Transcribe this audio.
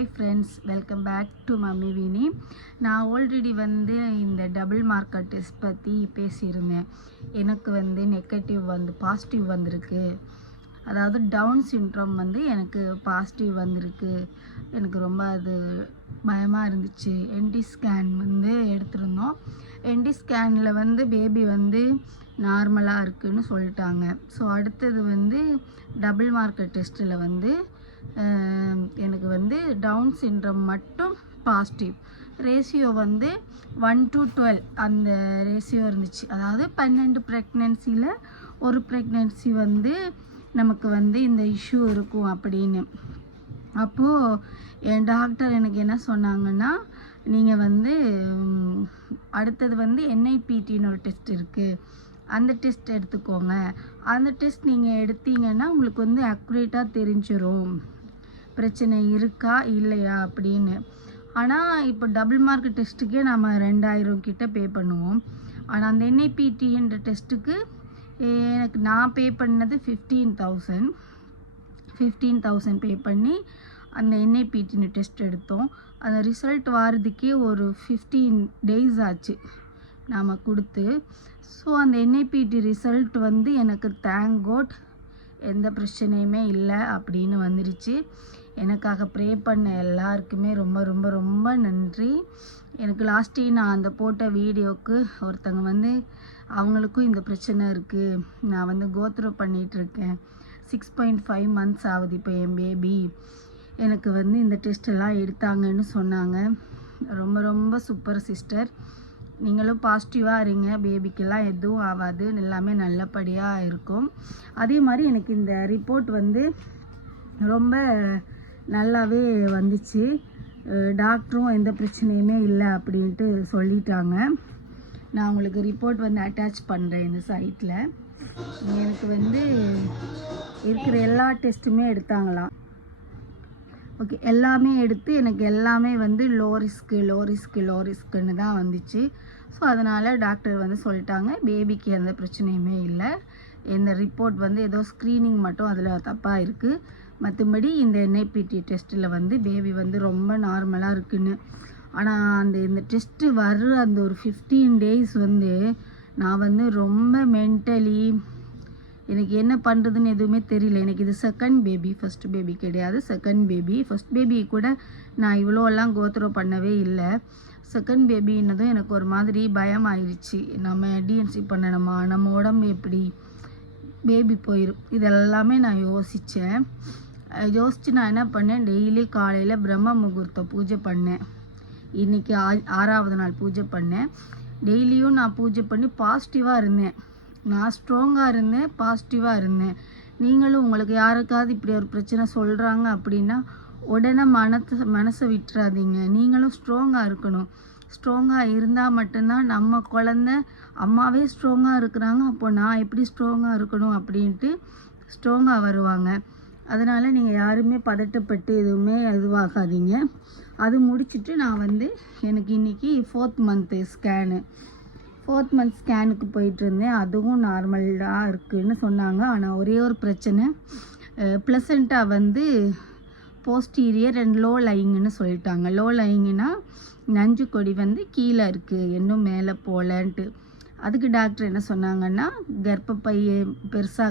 Hi friends, welcome back to Mummy Vini. நான் already இந்த double marker test பற்றி பேசியிருந்தேன். எனக்கு நெகட்டிவ் பாசிட்டிவ் வந்திருக்கு. அதாவது டவுன் சிண்ட்ரோம் எனக்கு பாசிட்டிவ் வந்திருக்கு. எனக்கு ரொம்ப அது பயமாக இருந்துச்சு. என்டி ஸ்கேன் எடுத்திருந்தோம். என்டி ஸ்கேனில் பேபி நார்மலாக இருக்குன்னு சொல்லிட்டாங்க. ஸோ அடுத்தது டபுள் மார்க்கர் டெஸ்ட்டில் எனக்கு டவுன் சிண்ட்ரோம் மட்டும் பாசிட்டிவ். ரேஷியோ 1:12 அந்த ரேஷியோ இருந்துச்சு. அதாவது 12 ப்ரெக்னென்சியில் ஒரு ப்ரெக்னென்சி நமக்கு இந்த இஷ்யூ இருக்கும் அப்படின்னு. அப்போது என் டாக்டர் எனக்கு என்ன சொன்னாங்கன்னா, நீங்கள் அடுத்தது என்ஐபிடின்னு ஒரு டெஸ்ட் இருக்குது, அந்த டெஸ்ட் எடுத்துக்கோங்க. அந்த டெஸ்ட் நீங்கள் எடுத்தீங்கன்னா உங்களுக்கு அக்குரேட்டாக தெரிஞ்சிடும் பிரச்சனை இருக்கா இல்லையா அப்படின்னு. ஆனால் இப்போ டபுள் மார்க் டெஸ்ட்டுக்கே நம்ம 2000 கிட்ட பே பண்ணுவோம். ஆனால் அந்த என்ஐபிடின்ற டெஸ்ட்டுக்கு எனக்கு நான் பே பண்ணது 15,000 பே பண்ணி அந்த என்ஐபிடின்னு டெஸ்ட் எடுத்தோம். அந்த ரிசல்ட் வாரதுக்கே ஒரு 15 days ஆச்சு நாம் கொடுத்து. ஸோ அந்த என்ஐபிடி ரிசல்ட் எனக்கு தேங்க் காட் எந்த பிரச்சனையுமே இல்லை அப்படின்னு வந்துருச்சு. எனக்காக ப்ரே பண்ண எல்லாருக்குமே ரொம்ப ரொம்ப ரொம்ப நன்றி. எனக்கு லாஸ்ட் நான் அந்த போட்ட வீடியோவுக்கு ஒருத்தங்க அவங்களுக்கும் இந்த பிரச்சனை இருக்குது, நான் கோத்ரூ பண்ணிகிட்ருக்கேன், 6.5 months ஆகுது இப்போ என் பேபி, எனக்கு இந்த டெஸ்ட்டெல்லாம் எடுத்தாங்கன்னு சொன்னாங்க. ரொம்ப ரொம்ப சூப்பர் சிஸ்டர். நீங்களும் பாசிட்டிவாக இருங்க, பேபிக்கெல்லாம் எதுவும் ஆகாது, எல்லாமே நல்லபடியாக இருக்கும். அதே மாதிரி எனக்கு இந்த ரிப்போர்ட் ரொம்ப நல்லாவே வந்துச்சு. டாக்டரும் எந்த பிரச்சனையுமே இல்லை அப்படின்ட்டு சொல்லிட்டாங்க. நான் உங்களுக்கு ரிப்போர்ட் அட்டாச் பண்ணுறேன் இந்த சைட்டில். எனக்கு இருக்கிற எல்லா டெஸ்ட்டுமே எடுத்தாங்களாம். ஓகே, எல்லாமே எடுத்து எனக்கு எல்லாமே லோ ரிஸ்க்குன்னு தான் வந்துச்சு. ஸோ அதனால் டாக்டர் சொல்லிட்டாங்க பேபிக்கு எந்த பிரச்சனையுமே இல்லை. இந்த ரிப்போர்ட் ஏதோ ஸ்க்ரீனிங் மட்டும் அதில் தப்பாக இருக்குது, மற்றபடி இந்த என்ஐபிடி டெஸ்ட்டில் பேபி ரொம்ப நார்மலாக இருக்குன்னு. ஆனால் இந்த டெஸ்ட்டு வர்ற அந்த ஒரு 15 days நான் ரொம்ப மென்டலி எனக்கு என்ன பண்ணுறதுன்னு எதுவுமே தெரியல. எனக்கு இது செகண்ட் பேபி, ஃபஸ்ட் பேபி கிடையாது, செகண்ட் பேபி. ஃபஸ்ட் பேபி கூட நான் இவ்வளோலாம் கோத்ரோ பண்ணவே இல்லை. செகண்ட் பேபின்னதும் எனக்கு ஒரு மாதிரி பயம் ஆயிடுச்சு. நம்ம டிஎன்சி பண்ணணுமா, நம்ம உடம்பு எப்படி, பேபி போயிடும், இதெல்லாமே நான் யோசித்து நான் என்ன பண்ணேன், டெய்லி காலையில் பிரம்ம முகூர்த்த பூஜை பண்ணேன். இன்றைக்கி 6வது நாள் பூஜை பண்ணேன். டெய்லியும் நான் பூஜை பண்ணி பாசிட்டிவாக இருந்தேன். நான் ஸ்ட்ராங்காக இருந்தேன், பாசிட்டிவாக இருந்தேன். நீங்களும் உங்களுக்கு யாருக்காவது இப்படி ஒரு பிரச்சனை சொல்கிறாங்க அப்படின்னா உடனே மனசை விட்டுறாதீங்க. நீங்களும் ஸ்ட்ராங்காக இருக்கணும். ஸ்ட்ராங்காக இருந்தால் மட்டும்தான் நம்ம குழந்த அம்மாவே ஸ்ட்ராங்காக இருக்கிறாங்க, அப்போ நான் எப்படி ஸ்ட்ராங்காக இருக்கணும் அப்படின்ட்டு ஸ்ட்ராங்காக வருவாங்க. அதனால் நீங்கள் யாருமே பதட்டப்பட்டு எதுவுமே இதுவாகாதீங்க. அது முடிச்சுட்டு நான் எனக்கு இன்றைக்கி 4th month ஸ்கேனுக்கு போயிட்டு இருந்தேன். அதுவும் நார்மலாக இருக்குதுன்னு சொன்னாங்க. ஆனால் ஒரே ஒரு பிரச்சனை, ப்ளசண்ட்டாக போஸ்டீரியர் அண்ட் லோ லைங்குன்னு சொல்லிட்டாங்க. லோ லைங்குன்னா நஞ்சு கொடி கீழே இருக்குது, இன்னும் மேலே போகலன்ட்டு. அதுக்கு டாக்டர் என்ன சொன்னாங்கன்னா, கர்ப்பப்பை பெருசாக